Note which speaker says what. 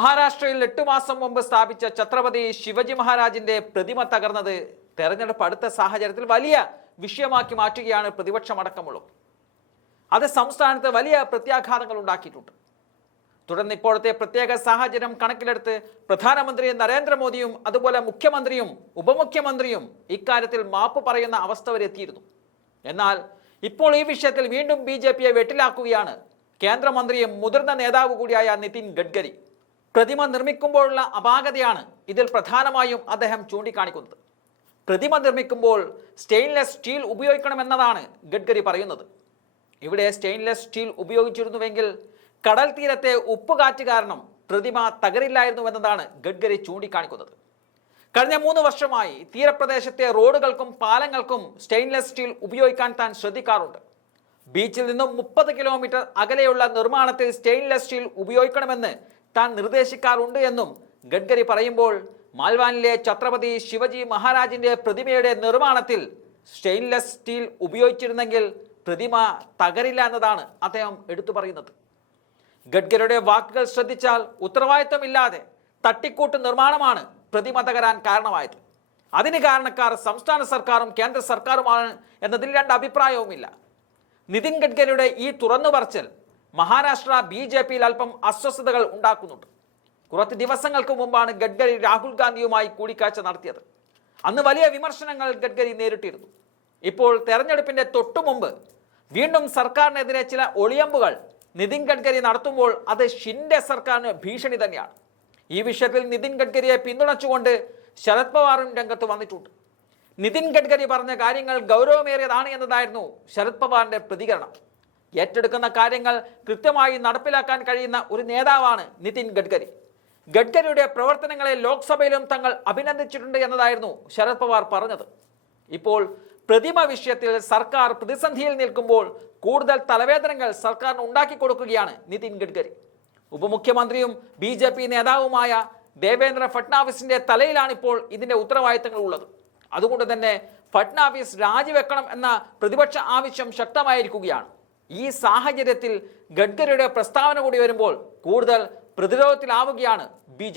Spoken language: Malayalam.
Speaker 1: മഹാരാഷ്ട്രയിൽ എട്ടു മാസം മുമ്പ് സ്ഥാപിച്ച ഛത്രപതി ശിവജി മഹാരാജിന്റെ പ്രതിമ തകർന്നത് തെരഞ്ഞെടുപ്പ് അടുത്ത സാഹചര്യത്തിൽ വലിയ വിഷയമാക്കി മാറ്റുകയാണ് പ്രതിപക്ഷമടക്കമുള്ളവർ അത് സംസ്ഥാനത്ത് വലിയ പ്രത്യാഘാതങ്ങൾ ഉണ്ടാക്കിയിട്ടുണ്ട്. തുടർന്ന് ഇപ്പോഴത്തെ പ്രത്യേക സാഹചര്യം കണക്കിലെടുത്ത് പ്രധാനമന്ത്രി നരേന്ദ്രമോദിയും അതുപോലെ മുഖ്യമന്ത്രിയും ഉപമുഖ്യമന്ത്രിയും ഇക്കാര്യത്തിൽ മാപ്പ് പറയുന്ന അവസ്ഥ വരെ എത്തിയിരുന്നു. എന്നാൽ ഇപ്പോൾ ഈ വിഷയത്തിൽ വീണ്ടും ബി വെട്ടിലാക്കുകയാണ് കേന്ദ്രമന്ത്രിയും മുതിർന്ന നേതാവ് കൂടിയായ നിതിൻ ഗഡ്കരി. പ്രതിമ നിർമ്മിക്കുമ്പോഴുള്ള അപാകതയാണ് ഇതിൽ പ്രധാനമായും അദ്ദേഹം ചൂണ്ടിക്കാണിക്കുന്നത്. പ്രതിമ നിർമ്മിക്കുമ്പോൾ സ്റ്റെയിൻലെസ് സ്റ്റീൽ ഉപയോഗിക്കണമെന്നതാണ് ഗഡ്കരി പറയുന്നത്. ഇവിടെ സ്റ്റെയിൻലെസ് സ്റ്റീൽ ഉപയോഗിച്ചിരുന്നുവെങ്കിൽ കടൽ തീരത്തെ ഉപ്പുകാറ്റ് കാരണം പ്രതിമ തകരില്ലായിരുന്നുവെന്നതാണ് ഗഡ്കരി ചൂണ്ടിക്കാണിക്കുന്നത്. കഴിഞ്ഞ മൂന്ന് വർഷമായി തീരപ്രദേശത്തെ റോഡുകൾക്കും പാലങ്ങൾക്കും സ്റ്റെയിൻലെസ് സ്റ്റീൽ ഉപയോഗിക്കാൻ താൻ ശ്രദ്ധിക്കാറുണ്ട്. ബീച്ചിൽ നിന്നും മുപ്പത് കിലോമീറ്റർ അകലെയുള്ള നിർമ്മാണത്തിൽ സ്റ്റെയിൻലെസ് സ്റ്റീൽ ഉപയോഗിക്കണമെന്ന് താൻ നിർദ്ദേശിക്കാറുണ്ട് എന്നും ഗഡ്കരി പറയുമ്പോൾ മാൽവാനിലെ ഛത്രപതി ശിവജി മഹാരാജിന്റെ പ്രതിമയുടെ നിർമ്മാണത്തിൽ സ്റ്റെയിൻലെസ് സ്റ്റീൽ ഉപയോഗിച്ചിരുന്നെങ്കിൽ പ്രതിമ തകരില്ല എന്നതാണ് അദ്ദേഹം എടുത്തു പറയുന്നത്. ഗഡ്കരിയുടെ വാക്കുകൾ ശ്രദ്ധിച്ചാൽ ഉത്തരവാദിത്വമില്ലാതെ തട്ടിക്കൂട്ട് നിർമ്മാണമാണ് പ്രതിമ തകരാൻ കാരണമായത്. അതിന് കാരണക്കാർ സംസ്ഥാന സർക്കാരും കേന്ദ്ര സർക്കാരുമാണ് എന്നതിൽ രണ്ട് അഭിപ്രായവുമില്ല. നിതിൻ ഗഡ്കരിയുടെ ഈ തുറന്നു പറച്ചൽ മഹാരാഷ്ട്ര ബി ജെ പിയിൽ അല്പം അസ്വസ്ഥതകൾ ഉണ്ടാക്കുന്നുണ്ട്. കുറച്ച് ദിവസങ്ങൾക്ക് മുമ്പാണ് ഗഡ്കരി രാഹുൽ ഗാന്ധിയുമായി കൂടിക്കാഴ്ച നടത്തിയത്. അന്ന് വലിയ വിമർശനങ്ങൾ ഗഡ്കരി നേരിട്ടിരുന്നു. ഇപ്പോൾ തെരഞ്ഞെടുപ്പിന്റെ തൊട്ടു മുമ്പ് വീണ്ടും സർക്കാരിനെതിരെ ചില ഒളിയമ്പുകൾ നിതിൻ ഗഡ്കരി നടത്തുമ്പോൾ അത് ഷിൻഡെ സർക്കാരിന് ഭീഷണി തന്നെയാണ്. ഈ വിഷയത്തിൽ നിതിൻ ഗഡ്കരിയെ പിന്തുണച്ചുകൊണ്ട് ശരത് പവാറും രംഗത്ത് വന്നിട്ടുണ്ട്. നിതിൻ ഗഡ്കരി പറഞ്ഞ കാര്യങ്ങൾ ഗൗരവമേറിയതാണ് എന്നതായിരുന്നു ശരത് പവാറിന്റെ പ്രതികരണം. ഏറ്റെടുക്കുന്ന കാര്യങ്ങൾ കൃത്യമായി നടപ്പിലാക്കാൻ കഴിയുന്ന ഒരു നേതാവാണ് നിതിൻ ഗഡ്കരി. ഗഡ്കരിയുടെ പ്രവർത്തനങ്ങളെ ലോക്സഭയിലും തങ്ങൾ അഭിനന്ദിച്ചിട്ടുണ്ട് എന്നതായിരുന്നു ശരത് പവാർ പറഞ്ഞത്. ഇപ്പോൾ പ്രതിമ വിഷയത്തിൽ സർക്കാർ പ്രതിസന്ധിയിൽ നിൽക്കുമ്പോൾ കൂടുതൽ തലവേദനകൾ സർക്കാരിന് ഉണ്ടാക്കി കൊടുക്കുകയാണ് നിതിൻ ഗഡ്കരി. ഉപമുഖ്യമന്ത്രിയും ബി ജെ പി നേതാവുമായ ദേവേന്ദ്ര ഫട്നാവിസിന്റെ തലയിലാണ് ഇപ്പോൾ ഇതിന്റെ ഉത്തരവാദിത്തങ്ങൾ ഉള്ളത് അതുകൊണ്ട് തന്നെ ഫട്നാവിസ് രാജിവെക്കണം എന്ന പ്രതിപക്ഷ ആവശ്യം ശക്തമായിരിക്കുകയാണ്. ഈ സാഹചര്യത്തിൽ ഗഡ്കരിയുടെ പ്രസ്താവന കൂടി വരുമ്പോൾ കൂടുതൽ പ്രതിരോധത്തിലാവുകയാണ് ബി